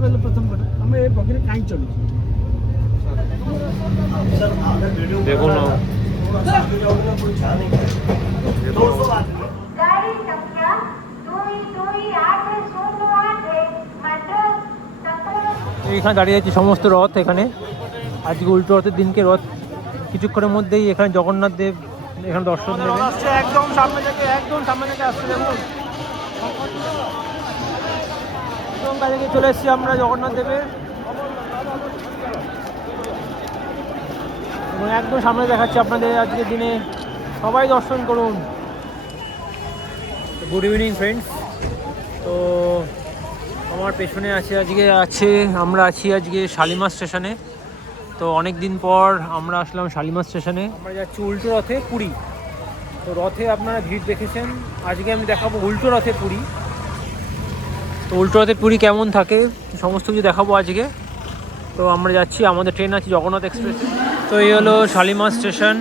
पहले प्रथम कटा हमें ये पकड़े कहीं चलो देखो ना गाड़ी संख्या 2228 এখানে দাঁড়িয়ে আছে সমস্ত রথ। এখানে আজকে উল্টো রথের দিনকে রথ কিছুক্ষণের মধ্যেই এখানে জগন্নাথ দেব এখানে দর্শন দেবেন। একদম সামনে থেকে আসছে দেখুন, একদম কাছে চলে এসেছি আমরা জগন্নাথ দেবের এবং একদম সামনে দেখাচ্ছি আপনাদের আজকের দিনে। সবাই দর্শন করুন। Good evening friends. তো আমার পেছনে আমরা আছি আজকে শালিমার স্টেশনে। তো অনেক দিন পর আমরা আসলাম শালিমার স্টেশনে। আমরা যাচ্ছি উল্টো রথে পুরী। তো রথে আপনারা ভিড় দেখেছেন, আজকে আমি দেখাবো উল্টো রথে পুরী। তো উল্টো রথে পুরী কেমন থাকে সমস্ত কিছু দেখাবো আজকে। তো আমরা যাচ্ছি, আমাদের ট্রেন আছে জগন্নাথ এক্সপ্রেসে। তো এই হলো শালিমার স্টেশন,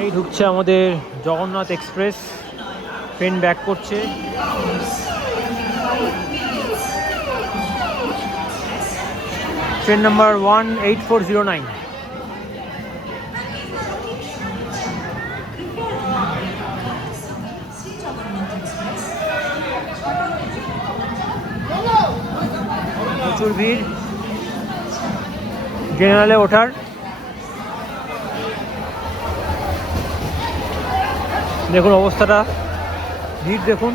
এই ঢুকছে আমাদের জগন্নাথ এক্সপ্রেস। ট্রেন ব্যাক করছে। Train number 18409। প্রচুর ভিড় জেনারেলে ওঠার। দেখুন অবস্থাটা, ভিড় দেখুন।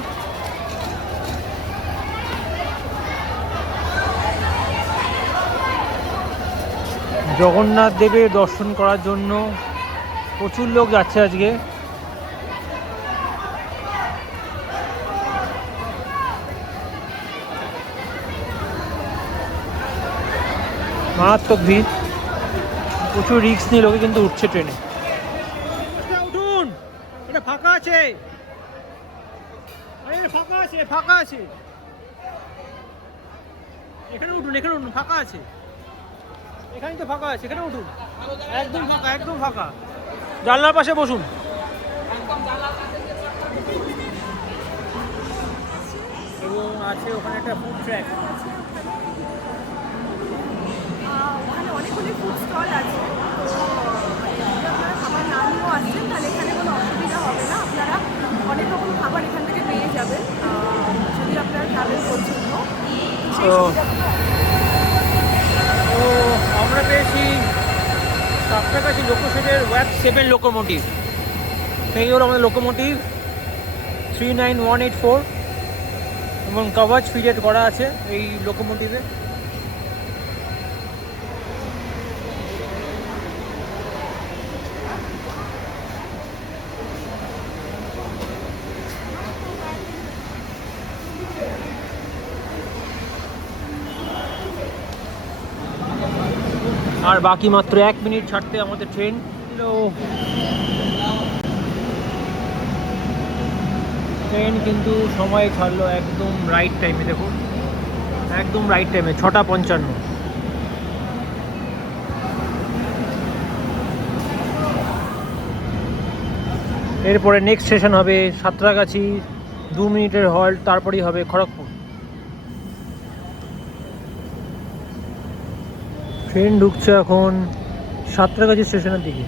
জগন্নাথ দেবের দর্শন করার জন্য প্রচুর লোক যাচ্ছে আজকে। মারাত্মক ভিড়, প্রচুর রিস্ক নিয়ে লোকে কিন্তু উঠছে ট্রেনে। উঠুন, এটা ফাঁকা আছে, ফাঁকা আছে, এখানে উঠুন, ফাঁকা আছে, এখানে তো ফাঁকা আছে, এখানে উঠুন, একদম ফাঁকা। জানলার পাশে বসুন। এবং আছে ওখানে একটা ফুড ট্র্যাক। ওখানে অনেকগুলি ফুড স্টল আছে। যদি আপনারা খাবার না নিয়েও আসছেন তাহলে এখানে কোনো অসুবিধা হবে না, আপনারা অনেক রকম খাবার এখান থেকে পেয়ে যাবেন যদি আপনারা ট্রাভেল করছেন। তো আমরা পেয়েছি সাতটাগাছি লোকোশেডের ওয়াক 7 লোকোমোটিভ। এই হলো আমাদের লোকোমোটিভ 39184 এবং কভাচ ফিটেড করা আছে এই লোকোমোটিভে। আর বাকি মাত্র 1 মিনিট ছাড়তে আমাদের ট্রেন। ট্রেন কিন্তু সময় ছাড়লো একদম রাইট টাইমে। দেখুন একদম রাইট টাইমে 6:55। এরপরে নেক্সট স্টেশন হবে সাঁতরাগাছি, 2 মিনিটের হল্ট, তারপরেই হবে খড়গপুর। ট্রেন ঢুকছে এখন সাঁতরাগাছি স্টেশনের দিকে।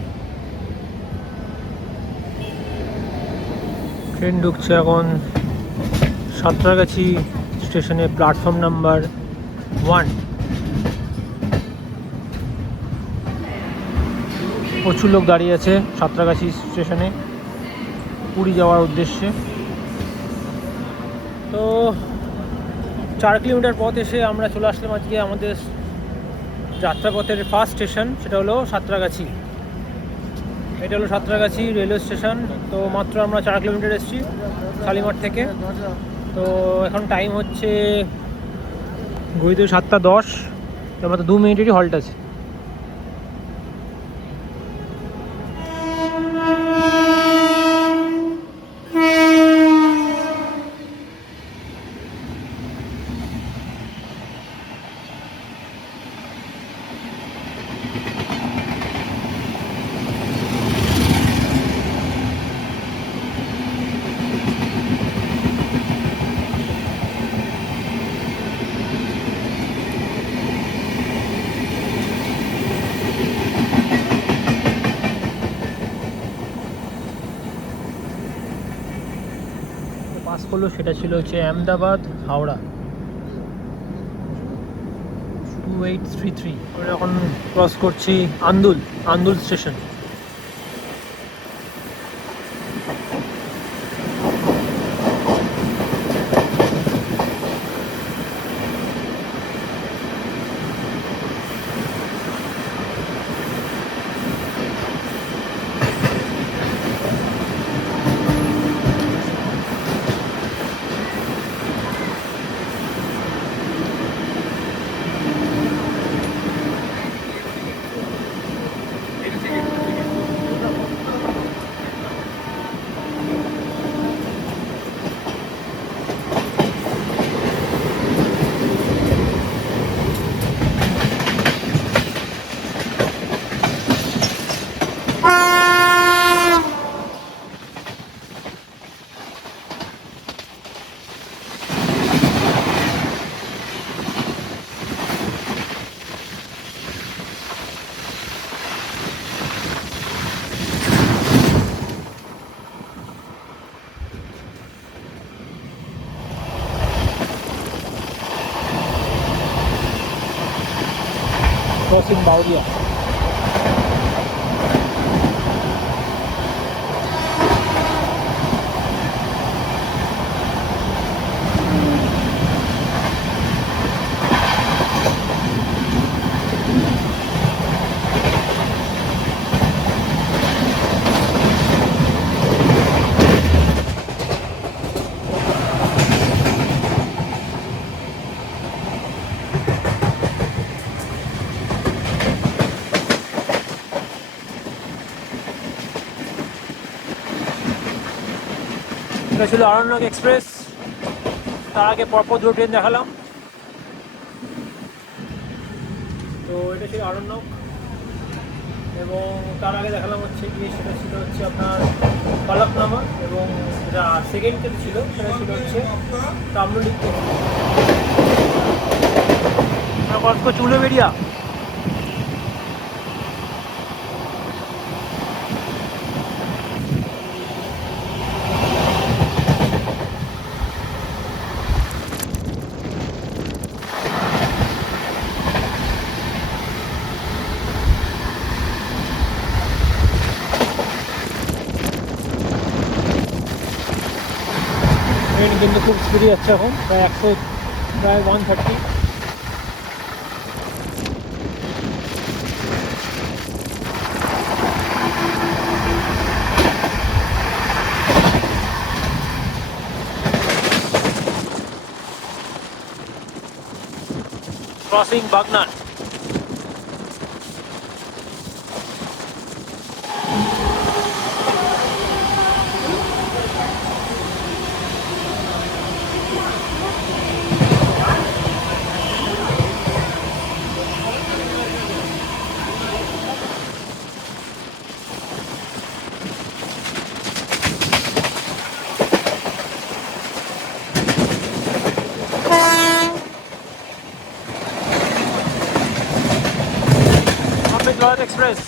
ট্রেন ঢুকছে এখন সাঁতরাগাছি স্টেশনে, প্ল্যাটফর্ম নাম্বার 1। প্রচুর লোক দাঁড়িয়ে আছে সাঁতরাগাছি স্টেশনে পুরী যাওয়ার উদ্দেশ্যে। তো 4 কিলোমিটার পথ এসে আমরা চলে আসলাম আজকে আমাদের যাত্রাপথের ফার্স্ট স্টেশন, সেটা হলো সাঁতরাগাছি। এটা হলো সাঁতরাগাছি রেলওয়ে স্টেশন। তো মাত্র আমরা 4 কিলোমিটার এসেছি শালিমার থেকে। তো এখন টাইম হচ্ছে ঘড়িতে 7:10। মাত্র 2 মিনিটেরই হল্ট আছে। করলো সেটা ছিল হচ্ছে আহমেদাবাদ হাওড়া 2833। আমরা এখন ক্রস করছি আন্দুল স্টেশন। Crossing Baudia. এটা ছিল আরণ্যক এক্সপ্রেস। তার আগে পরপর দুটো ট্রেন দেখালাম। তো এটা ছিল আরণ্যক, এবং তার আগে দেখালাম হচ্ছে গিয়ে সেটা ছিল হচ্ছে আপনার পালকনামা, এবং যেটা সেকেন্ড যেটা ছিল সেটা ছিল হচ্ছে তাম্রলিপ্ত। ক্রস করছি উলুবেড়িয়া। ট্রেন কিন্তু খুব স্পিডে যাচ্ছে এখন, প্রায় 130। Crossing Bagnan. Amrit Express।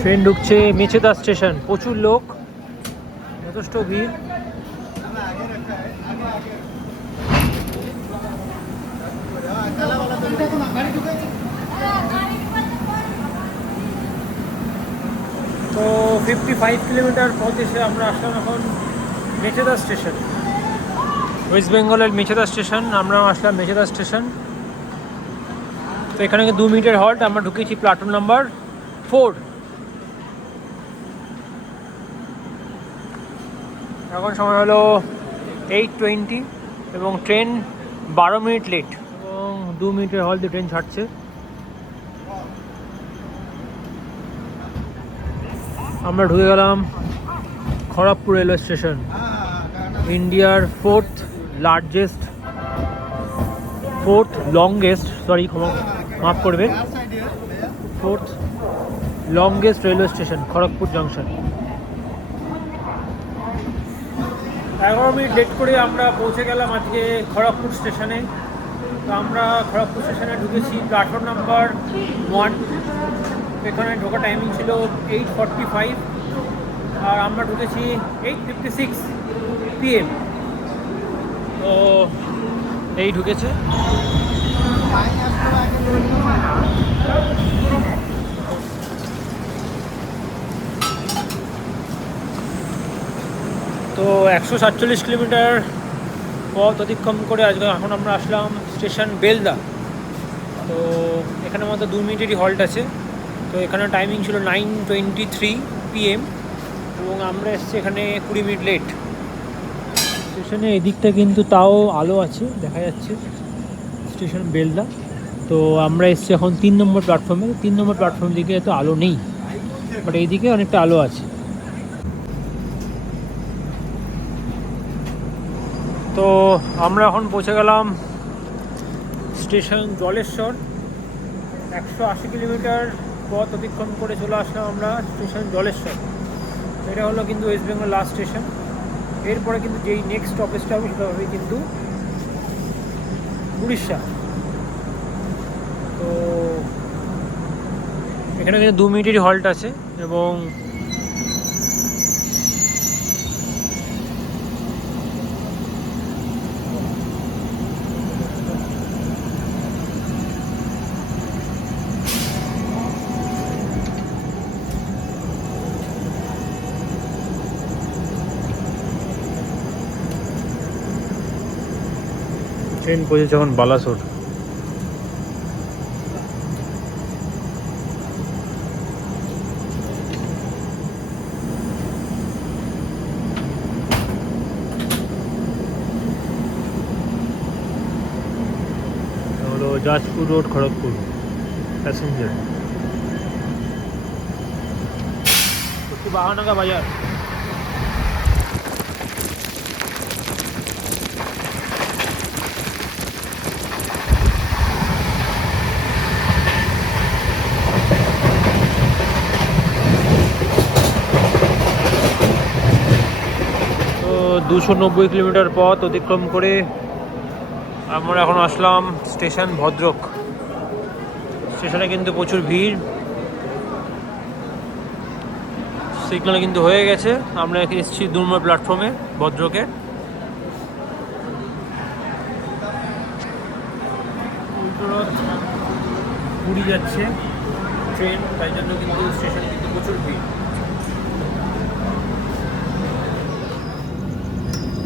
Train ঢুকছে মেচেদা স্টেশন। প্রচুর লোক, যথেষ্ট ভিড়। তো 55 কিলোমিটার পথ এসে আমরা আসলাম এখন মেচেদা স্টেশন, ওয়েস্ট বেঙ্গলের মেচেদা স্টেশন। আমরা আসলাম মেচেদা স্টেশন। তো এখানে 2 মিনিটের হল্ট। আমরা ঢুকেছি প্ল্যাটফর্ম নাম্বার 4। এখন সময় হলো 8:20 এবং ট্রেন 12 মিনিট লেট, এবং 2 মিনিটের হল দিয়ে ট্রেন ছাড়ছে। আমরা ঢুকে গেলাম খড়গপুর রেলওয়ে স্টেশন, ইন্ডিয়ার fourth longest railway station Kharagpur junction. 11 minute late করে আমরা পৌঁছে গেলাম আজকে খড়গপুর স্টেশনে। তো আমরা খড়গপুর স্টেশনে ঢুকেছি প্ল্যাটফর্ম নাম্বার 1। এখানে ঢোকা টাইমিং ছিল 8:45 আর আমরা ঢুকেছি 8:56 PM। তো এই ঢুকেছে। তো 147 কিলোমিটার পথ অতিক্রম করে আজকে এখন আমরা আসলাম স্টেশন বেলদা। তো এখানে মাত্র 2 মিনিটেরই হল্ট আছে। তো এখানে টাইমিং ছিল 9:23 PM এবং আমরা এসেছি এখানে 20 মিনিট লেট। স্টেশনে এদিকটা কিন্তু তাও আলো আছে, দেখা যাচ্ছে স্টেশন বেলদা। তো আমরা এসেছি এখন 3 নম্বর প্ল্যাটফর্মে। 3 নম্বর প্ল্যাটফর্ম দিকে এত আলো নেই, বাট এইদিকে অনেকটা আলো আছে। তো আমরা এখন পৌঁছে গেলাম স্টেশন জলেশ্বর। 180 কিলোমিটার পথ অতিক্রম করে চলে আসলাম আমরা স্টেশন জলেশ্বর। এটা হলো কিন্তু ওয়েস্ট বেঙ্গল লাস্ট স্টেশন। এরপরে কিন্তু যেই নেক্সট স্টপেজটা হবে সেটা হবে কিন্তু উড়িষ্যা। তো এখানে কিন্তু 2 মিনিটেরই হল্ট আছে এবং ট্রেন পৌঁছেছে এখন বালাসোর। হলো जाजपुर रोड खड़गपुर पैसेंजर। बाहानगा बाजार। তো 290 কিলোমিটার পথ অতিক্রম করে আমরা এখন আসলাম স্টেশন ভদ্রক। স্টেশনে কিন্তু প্রচুর ভিড়, সিগন্যাল কিন্তু হয়ে গেছে। আমরা এখানে এসেছি 2 নম্বর প্ল্যাটফর্মে ভদ্রকে। উল্টোরথ পুরী যাচ্ছে ট্রেন, তাই জন্য কিন্তু স্টেশনে কিন্তু প্রচুর ভিড়।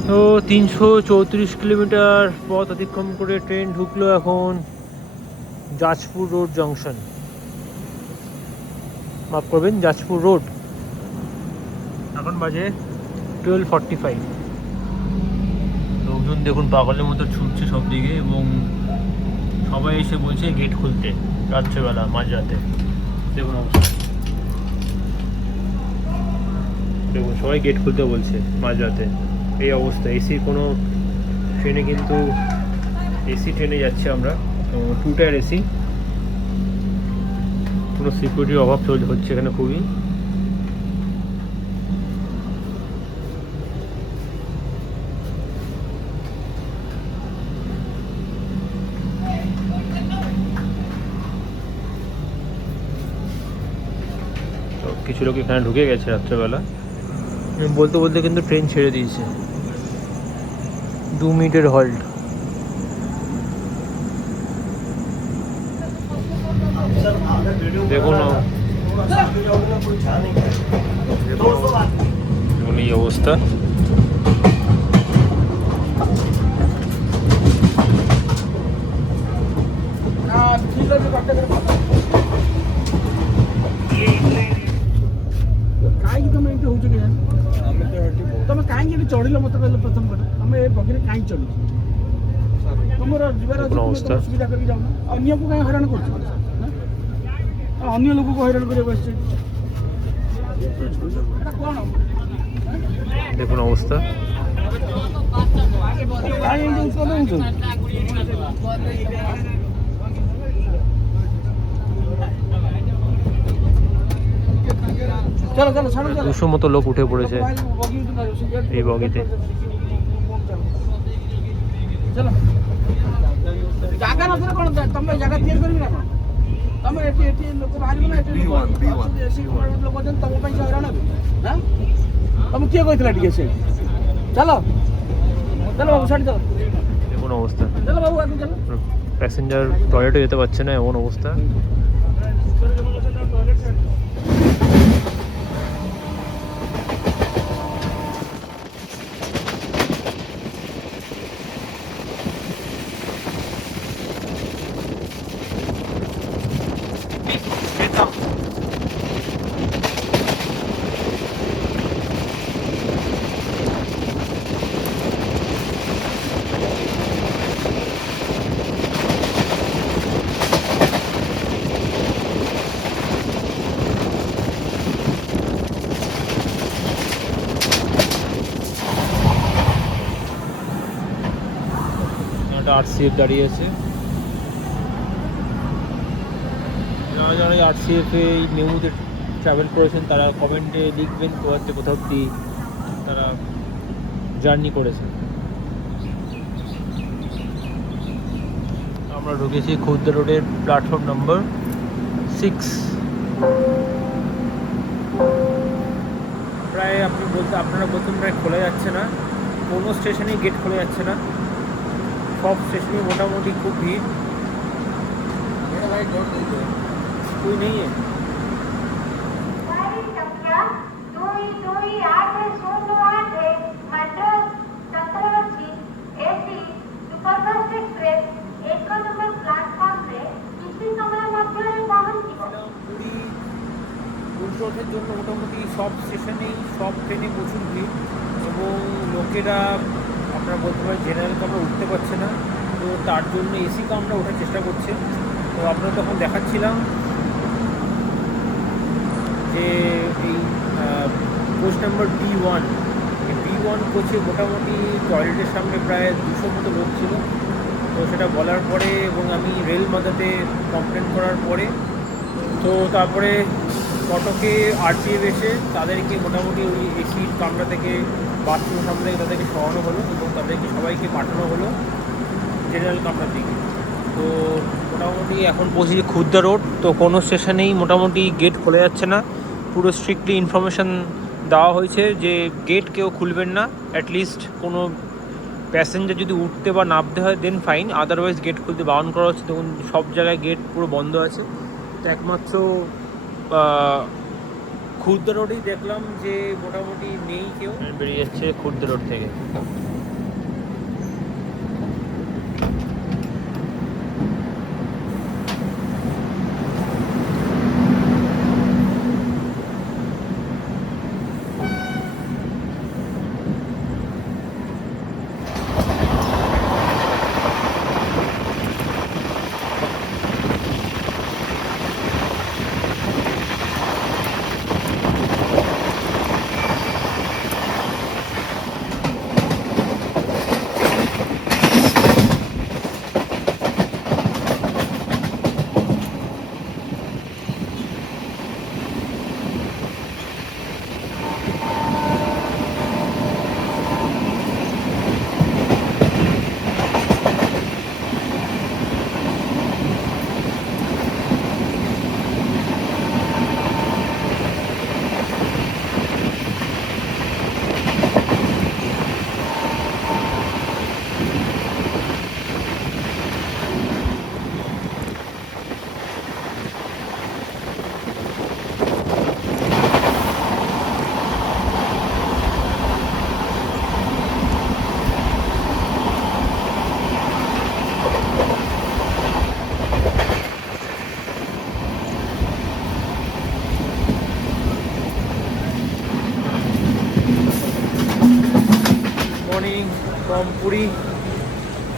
তো 334 কিলোমিটার পথ অতিক্রম করে ট্রেন ঢুকলো এখন जाजपुर रोड जंक्शन। माफ करबें जाजपुर रोड। এখন বাজে 12:45। লোকজন দেখুন পাগলের মতো ছুটছে সব দিকে এবং সবাই এসে বলছে গেট খুলতে রাত্রেবেলা মাঝরাতে। দেখুন অবস্থা, দেখুন সবাই গেট খুলতে বলছে মাঝরাতে। এই অবস্থা। এসি কোনো ট্রেনে কিন্তু এসি ট্রেনে যাচ্ছি আমরা, 2 টায়ার এসি। কোনো সিকিউরিটির অভাব হচ্ছে এখানে খুবই। তো কিছু লোক এখানে ঢুকে গেছে রাত্রেবেলা। বলতে বলতে কিন্তু ট্রেন ছেড়ে দিয়েছে। 2 মিনিটের হল্ট। দেখুন এই অবস্থা। ତମେ କାହିଁକି ଏଠି ଚଢିଲ ମତେ କହିଲ ପ୍ରଥମ କଥା। ତମେ ଏ ବଗିରେ କାହିଁକି ଚଢିଲ? ତମର ଯିବାର ଅଛି, ସୁବିଧା କରିକି ଯାଉନ। ଅନ୍ୟକୁ କାହିଁ ହଇରାଣ କରୁଛ? ଅନ୍ୟ ଲୋକକୁ ହଇରାଣ କରିବାକୁ ଆସିছে। দেখুন অবস্থা। କାହିଁ ଏମିତି ଉତ୍ପାଦ ହଉଛ? চলো চলো ছাড়ো। 200 মতো লোক উঠে পড়েছে এই বগিতে। ଚାଲ ଜାଗା ନଥିଲେ କ'ଣ ତମେ ଜାଗା ତିଆରି କରିବି ନା କ'ଣ ତମେ ଏଠି ଏଠି ଲୋକ ବାହାରିବ ନା ଏଠି ଲୋକ ଅଛନ୍ତି ତମ ପାଇଁ ସେ ହଇରାଣ ହେବେ ନା ତମେ କିଏ କହିଥିଲା ଟିକେ ସେ ଚାଲ ଚାଲ বাবু সাইড চালো এমন অবস্থা, চালো বাবু আগে চালো প্যাসেঞ্জার টয়লেটে যেতে পারছে না, এমন অবস্থা। আরসিএফ দাঁড়িয়ে আছে। যারা যারা আরসিএফ এই মেমুতে ট্রাভেল করেছেন তারা কমেন্টে লিখবেন কোথাতে কোথাও কি তারা জার্নি করেছেন। আমরা ঢুকেছি খুদ্দা রোডের প্ল্যাটফর্ম নম্বর 6। প্রায় আপনারা বলতেন প্রায় খোলা যাচ্ছে না, কোনো স্টেশনেই গেট খোলা যাচ্ছে না, সব স্টেশনে মোটামুটি খুব ভিড়। कोई नहीं है। हमारी संख्या 222808 Madras Chakravarti AC superfast express 1 number platform से किसी समय मध्य पहुंची। উল্টোটের জন্য মোটামুটি সব স্টেশনেই সব ট্রেনে প্রচুর ভিড় এবং লোকেরা আপনারা বলতে পারেন জেনারেল কামরা উঠতে পারছে না, তো তার জন্য এসি কামরা ওঠার চেষ্টা করছে। তো আপনারা তখন দেখাচ্ছিলাম যে এই কোচ নাম্বার B1, এই B1 কোচে মোটামুটি টয়লেটের সামনে প্রায় 200 মতো লোক ছিল। তো সেটা বলার পরে এবং আমি রেল মাদাতে কমপ্লেন করার পরে তো তারপরে কটকে আরটিএফ এসে তাদেরকে মোটামুটি ওই এসি কামরা থেকে বাথরুম সামনে থেকে তাদেরকে সরানো হলো এবং তাদেরকে সবাইকে পাঠানো হলো জেনারেল কামরার দিকে। তো মোটামুটি এখন পৌঁছেছি খুদ্দা রোড। তো কোনো স্টেশনেই মোটামুটি গেট খোলা যাচ্ছে না, পুরো স্ট্রিক্টলি ইনফরমেশান দেওয়া হয়েছে যে গেট কেউ খুলবেন না, অ্যাটলিস্ট কোনো প্যাসেঞ্জার যদি উঠতে বা নামতে হয় দেন ফাইন, আদারওয়াইজ গেট খুলতে বারণ করা হচ্ছে। তখন সব জায়গায় গেট পুরো বন্ধ আছে। তো একমাত্র খুদ্দা রোডেই দেখলাম যে মোটামুটি নেই কেউ, বেরিয়ে যাচ্ছে খুদ্দা রোড থেকে। ফ্রম পুরী।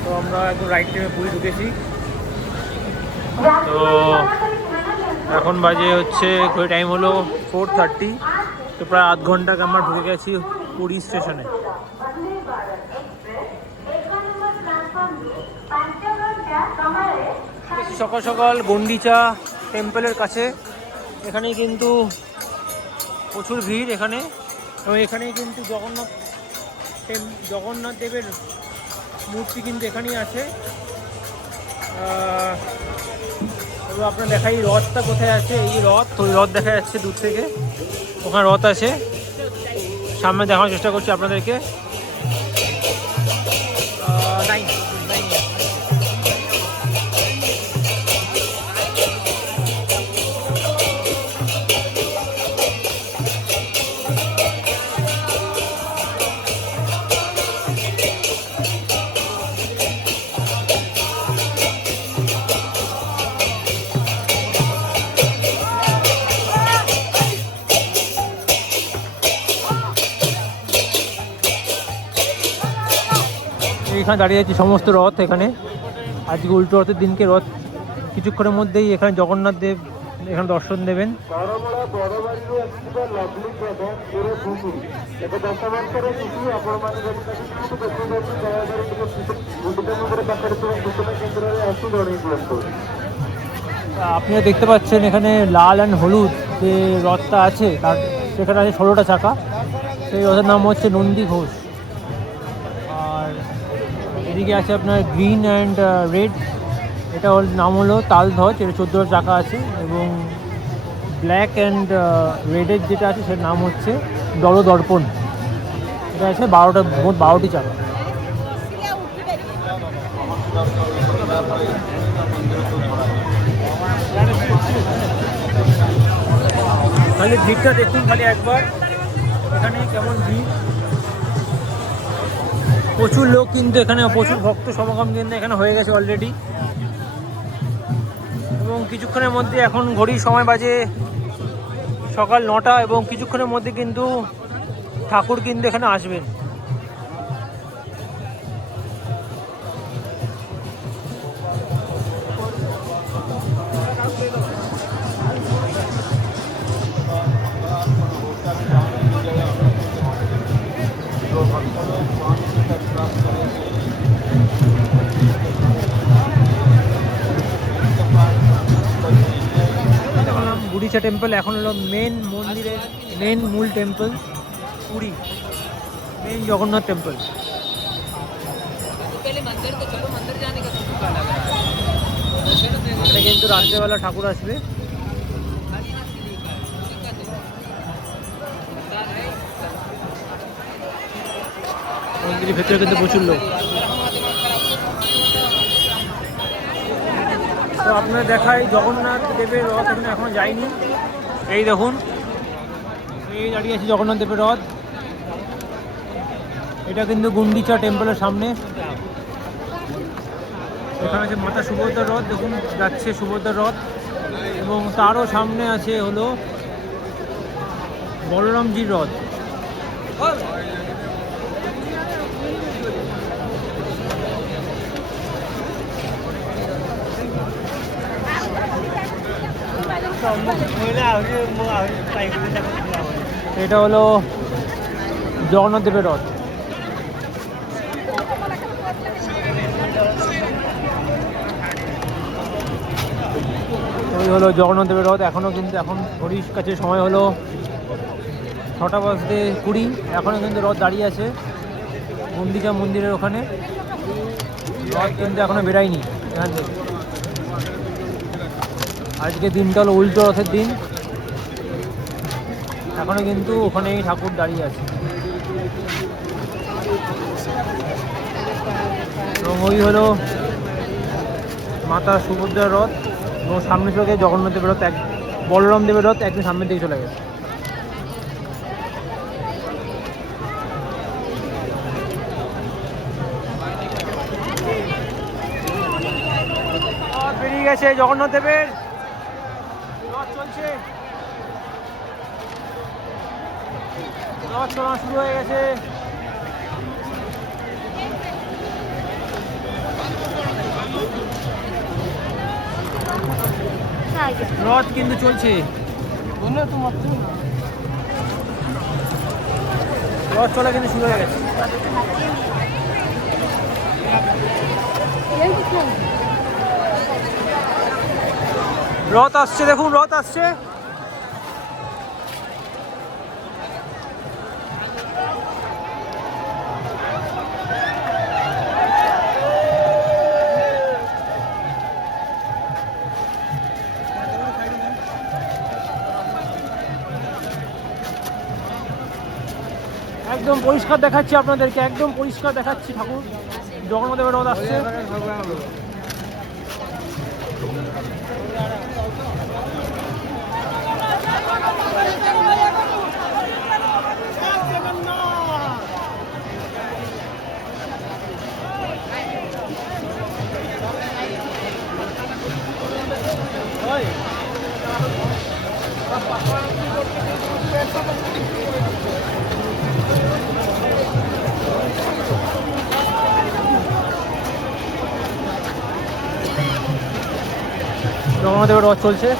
তো আমরা এখন রাইট টাইমে পুরী ঢুকেছি। তো এখন বাজে হচ্ছে ঘড়ি টাইম হলো 4:30। তো প্রায় আধ ঘন্টাকে আমরা ঢুকে গেছি পুরী স্টেশনে। সকাল সকাল গন্ডিচা টেম্পলের কাছে, এখানেই কিন্তু প্রচুর ভিড় এখানে, এবং এখানেই কিন্তু জগন্নাথ দেবের মূর্তি কিন্তু এখানেই আছে। এবার আপনার দেখাই রথটা কোথায় আছে। এই রথ, ওই রথ দেখা যাচ্ছে দূর থেকে, ওখানে রথ আছে। সামনে দেখানোর চেষ্টা করছি আপনাদেরকে। এখানে দাঁড়িয়ে আছে সমস্ত রথ। এখানে আজকে উল্টো রথের দিনকে রথ কিছুক্ষণের মধ্যেই এখানে জগন্নাথ দেব এখানে দর্শন দেবেন। আপনারা দেখতে পাচ্ছেন এখানে লাল অ্যান্ড হলুদ যে রথটা আছে, তার সেখানে আছে 16টা চাকা। সেই রথের নাম হচ্ছে নন্দী ঘোষ। আর এদিকে আছে আপনার গ্রিন অ্যান্ড রেড, এটা নাম হলো তালধ্বজ, এটা 14টা চাকা আছে। এবং ব্ল্যাক অ্যান্ড রেডের যেটা আছে সেটার নাম হচ্ছে দলদর্পণ, এটা আছে মোট 12টি চাকা। খালি ভিড়টা দেখুন খালি একবার, এখানে কেমন ভিড়। প্রচুর লোক কিন্তু এখানে, প্রচুর ভক্ত সমাগম কিন্তু এখানে হয়ে গেছে অলরেডি। এবং কিছুক্ষণের মধ্যে, এখন ঘড়ির সময় বাজে সকাল 9টা, এবং কিছুক্ষণের মধ্যে কিন্তু ঠাকুর কিন্তু এখানে আসবেন। গুড়িচা টেম্পল এখন হলো মেন মন্দিরের মূল temple, Puri main Jagannath temple. এখানে কিন্তু রাত্রেবেলা ঠাকুর আসবে। মন্দিরের ভেতরে কিন্তু প্রচুর লোক। তো আপনারা দেখাই জগন্নাথ দেবের রথ এখানে এখনো যায়নি। এই দেখুন, এই দাঁড়িয়ে আছে জগন্নাথ দেবের রথ। এটা কিন্তু গুন্ডিচা টেম্পলের সামনে। এখানে আছে মাতা সুভদ্রার রথ, দেখুন যাচ্ছে সুভদ্রার রথ। এবং তারও সামনে আছে হলো বলরামজির রথ। এটা হলো জগন্নাথ দেবের রথ। এই হলো জগন্নাথ দেবের রথ। এখনও কিন্তু এখন ঘড়ির কাছে সময় হলো 6টা বাজতে 20। এখনও কিন্তু রথ দাঁড়িয়ে আছে গুন্ডিচা মন্দিরের ওখানে। রথ কিন্তু এখনও বেরায়নি। আজকে দিনটা হলো উল্টো রথের দিন, এখনও কিন্তু ওখানেই ঠাকুর দাঁড়িয়ে আছে। এবং ওই হলো মাতা সুভদ্রার রথ, এবং সামনে চলে জগন্নাথ দেবের রথ, বলরাম দেবের রথ একদিন সামনের দিকে চলে গেছে। বেরিয়ে গেছে জগন্নাথ দেবের রথ, চলছে রথ চলা শুরু হয়ে গেছে। রথ কিন্তু চলছে, রথ চলা কিন্তু শুরু হয়ে গেছে। রথ আসছে, দেখুন রথ আসছে। একদম পরিষ্কার দেখাচ্ছি আপনাদেরকে, একদম পরিষ্কার দেখাচ্ছি ঠাকুর জগন্নাথ দেবের রথ আসছে। জগন্নাথ দেবের রথ চলছে।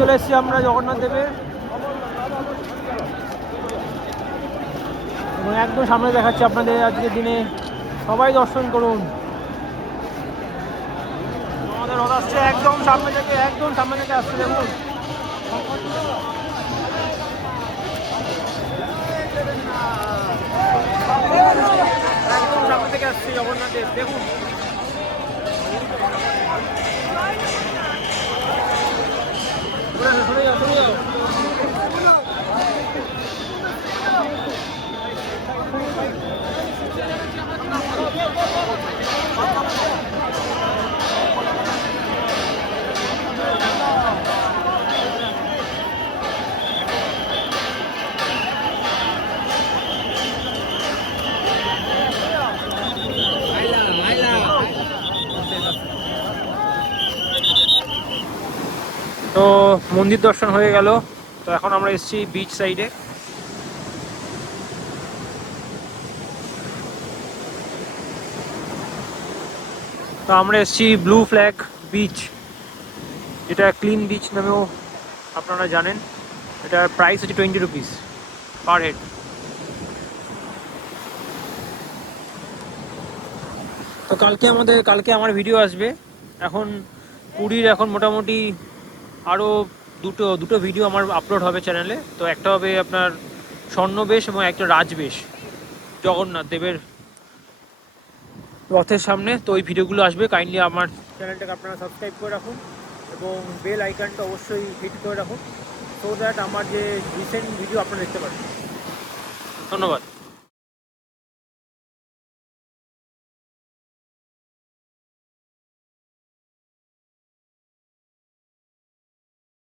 চলে এসেছি আমরা জগন্নাথ দেবের, এবং একদম সামনে দেখাচ্ছি আপনাদের আজকের দিনে। সবাই দর্শন করুন, আমাদের রথ আসছে একদম সামনে থেকে, একদম সামনে থেকে আসছে দেখুন। একদম সামনে থেকে আসছে জগন্নাথ দেব দেখুন। সরে যাও, সরে যাও। তো মন্দির দর্শন হয়ে গেল, তো এখন আমরা এসেছি বিচ সাইডে। তো আমরা এসেছি ব্লু ফ্ল্যাগ বিচ, যেটা ক্লিন বিচ নামেও আপনারা জানেন। এটার প্রাইস হচ্ছে 20 রুপিস পার হেড। তো কালকে আমার ভিডিও আসবে। এখন পুরীর এখন মোটামুটি আরও দুটো ভিডিও আমার আপলোড হবে চ্যানেলে। তো একটা হবে আপনার স্বর্ণবেশ এবং একটা রাজবেশ জগন্নাথ দেবের রথের সামনে। তো ওই ভিডিওগুলো আসবে, কাইন্ডলি আমার চ্যানেলটাকে আপনারা সাবস্ক্রাইব করে রাখুন এবং বেল আইকনটা অবশ্যই হিট করে রাখুন, সো দ্যাট আমার যে রিসেন্ট ভিডিও আপনারা দেখতে পারেন। ধন্যবাদ।